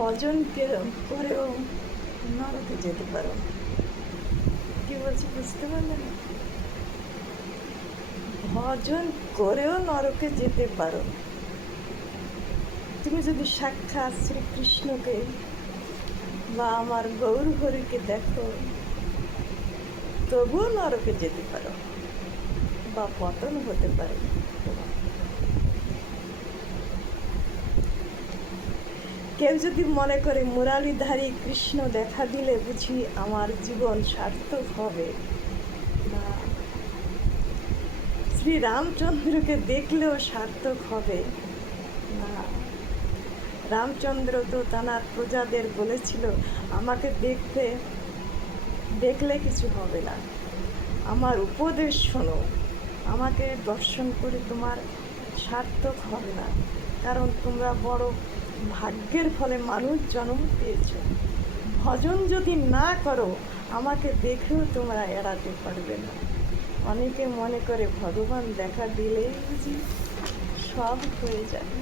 ভজন করেও নরকে যেতে পারো। কি বলছি বুঝতে পারলে না? ভজন করেও নরকে যেতে পারো। তুমি যদি সাক্ষাৎ শ্রীকৃষ্ণকে বা আমার গৌর হরিকে দেখো, তবুও নরকে যেতে পারো বা পতন হতে পারে। কেউ যদি মনে করে মুরারিধারী কৃষ্ণ দেখা দিলে বুঝি আমার জীবন সার্থক হবে, না, শ্রীরামচন্দ্রকে দেখলেও সার্থক হবে না। রামচন্দ্র তো তাঁর প্রজাদের বলেছিল, আমাকে দেখলে কিছু হবে না, আমার উপদেশ শোনো, আমাকে দর্শন করে তোমার সার্থক হবে না, কারণ তোমরা বড় ভাগ্যের ফলে মানুষ জন্ম পেয়েছ। ভজন যদি না করো, আমাকে দেখেও তোমরা এড়াতে পারবে না। অনেকে মনে করে ভগবান দেখা দিলেই বুঝি সব হয়ে যাবে।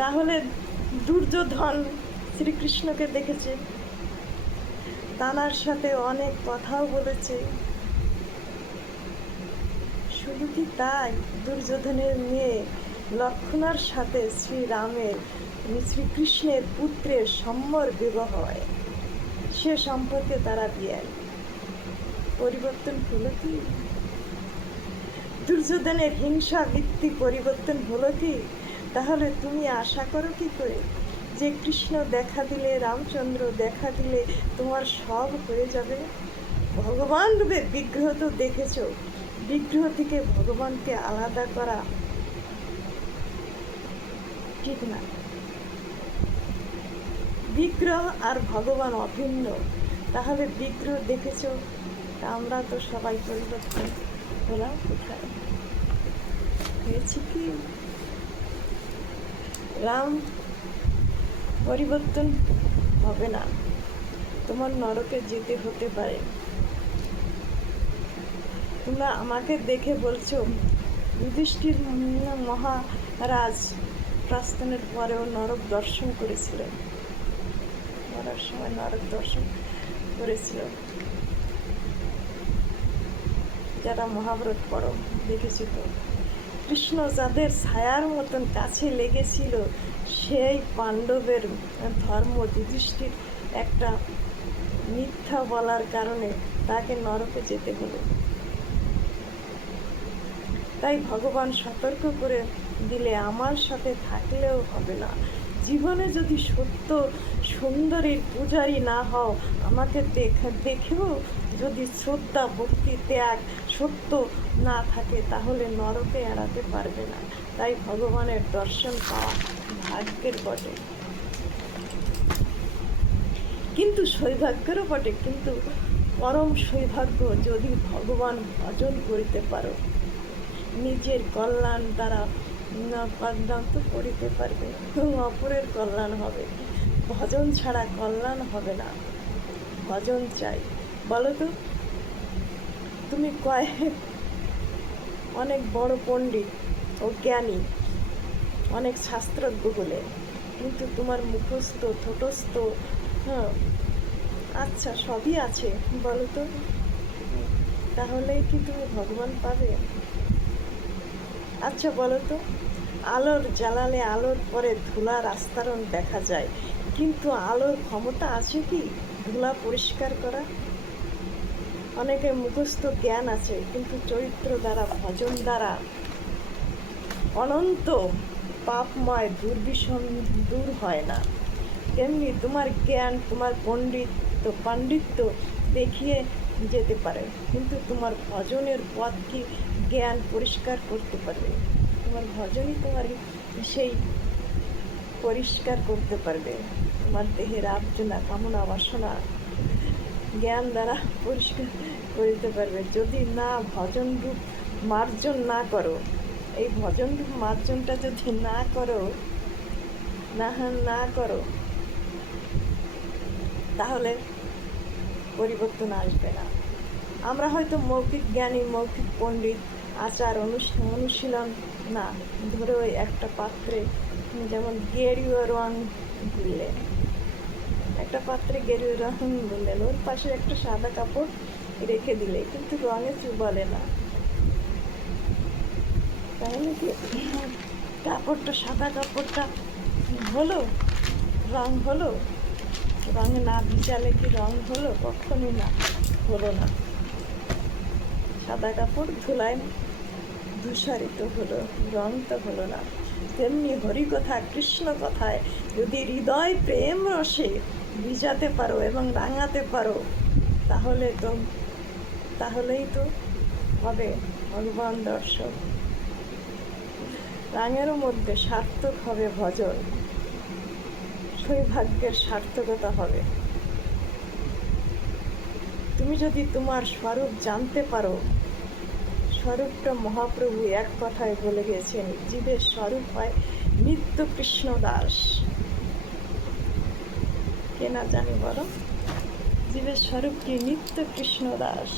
তাহলে দুর্যোধন শ্রীকৃষ্ণকে দেখেছে, তানার সাথে অনেক কথাও বলেছে। শুধু কি তাই, দুর্যোধনের মেয়ে লক্ষ্মণার সাথে শ্রীকৃষ্ণের পুত্রের সম্মর বিবাহ হয়, সে সম্পর্কে তারা বিয়ে। পরিবর্তন হলো কি? দুর্যোধনের হিংসা বৃত্তি পরিবর্তন হলো কি? তাহলে তুমি আশা করো কি করে যে কৃষ্ণ দেখা দিলে, রামচন্দ্র দেখা দিলে তোমার সব হয়ে যাবে? ভগবান রূপে বিগ্রহ তো দেখেছ, বিগ্রহ থেকে ভগবানকে আলাদা করা ঠিক না। বিগ্রহ আর ভগবান অভিন্ন। তাহলে বিগ্রহ দেখেছ, আমরা তো সবাই পরিবর্তন হলাম কোথায়? হয়েছে কি? রাম পরিবর্তন হবে না, তোমার নরকে যেতে হতে পারে। তোমরা আমাকে দেখে বলছো যুধিষ্ঠির মহারাজ প্রস্থানের পরেও নরক দর্শন করেছিলেন, মরার সময় নরক দর্শন করেছিল। যারা মহাভারত পড়ো দেখেছি তো, কৃষ্ণ যাদের ছায়ার মতন কাছে লেগেছিল, সেই পাণ্ডবের ধর্ম যুধিষ্ঠির একটা মিথ্যা বলার কারণে তাকে নরকে যেতে হলো। তাই ভগবান সতর্ক করে দিলে, আমার সাথে থাকলেও হবে না। জীবনে যদি সত্য সুন্দরীর পূজারী না হও, আমাকে দেখেও যদি শ্রদ্ধা ভক্তি ত্যাগ সত্য না থাকে, তাহলে নরকে এড়াতে পারবে না। তাই ভগবানের দর্শন পাওয়া ভাগ্যের বটে, কিন্তু সৌভাগ্যেরও বটে, কিন্তু পরম সৌভাগ্য যদি ভগবান ভজন করিতে পারো, নিজের কল্যাণ দ্বারা পর্যন্ত করিতে পারবে, অপরের কল্যাণ হবে। ভজন ছাড়া কল্যাণ হবে না, ভজন চাই। বলো তো, তুমি অনেক বড় পণ্ডিত ও জ্ঞানী, অনেক শাস্ত্রজ্ঞ বলে, কিন্তু তোমার মুখস্থ ঠোঁটস্থ আচ্ছা সবই আছে, বলো তো, তাহলেই কি তুমি ভগবান পাবে? আচ্ছা বলো তো, আলোর জ্বালালে আলোর পরে ধুলার আস্তরণ দেখা যায়, কিন্তু আলোর ক্ষমতা আছে কি ধুলা পরিষ্কার করা? অনেকে মুখস্থ জ্ঞান আছে, কিন্তু চরিত্র দ্বারা ভজন দ্বারা অনন্ত পাপময় দুর্বিষণ দূর হয় না। তেমনি তোমার জ্ঞান, তোমার পাণ্ডিত্য দেখিয়ে যেতে পারে, কিন্তু তোমার ভজনের পথ কি জ্ঞান পরিষ্কার করতে পারবে? তোমার ভজনই তোমার সেই পরিষ্কার করতে পারবে। তোমার দেহের আবর্জনা কামনা বাসনা জ্ঞান দ্বারা পরিষ্কার করিতে পারবে। যদি না ভজন রূপ মার্জন না করো, এই ভজন রূপ মার্জনটা যদি না করো, তাহলে পরিবর্তন আসবে না। আমরা হয়তো মৌখিক জ্ঞানী, মৌখিক পণ্ডিত, আচার অনুশীলন না, ধরে ওই একটা পাত্রে যেমন গেরুয়া রং গুললেন, একটা পাত্রে গেরুয়া রং গুললেন, ওর পাশে একটা সাদা কাপড় রেখে দিলে কিন্তু রঙে চুবালে না, তাহলে কি কাপড়টা, সাদা কাপড়টা হলো, রং হলো? রঙে না ভিজালে কি রং হলো? কখনই না, হলো না। সাদা কাপড় ধুলায় ধূসারিত হলো, রং তো হলো না। তেমনি হরিকথা, কৃষ্ণ কথায় যদি হৃদয় প্রেম রসে ভিজাতে পারো এবং রাঙাতে পারো, তাহলেই তো হবে ভগবান দর্শন। রাঙেরও মধ্যে সার্থক হবে ভজন, সৌভাগ্যের সার্থকতা হবে। তুমি যদি তোমার স্বরূপ জানতে পারো, স্বরূপটা মহাপ্রভু এক কথায় বলে গেছেন, জীবের স্বরূপ হয় নিত্য কৃষ্ণ দাস। কে না জানি বলো, জীবের স্বরূপ কি? নিত্য কৃষ্ণ দাস।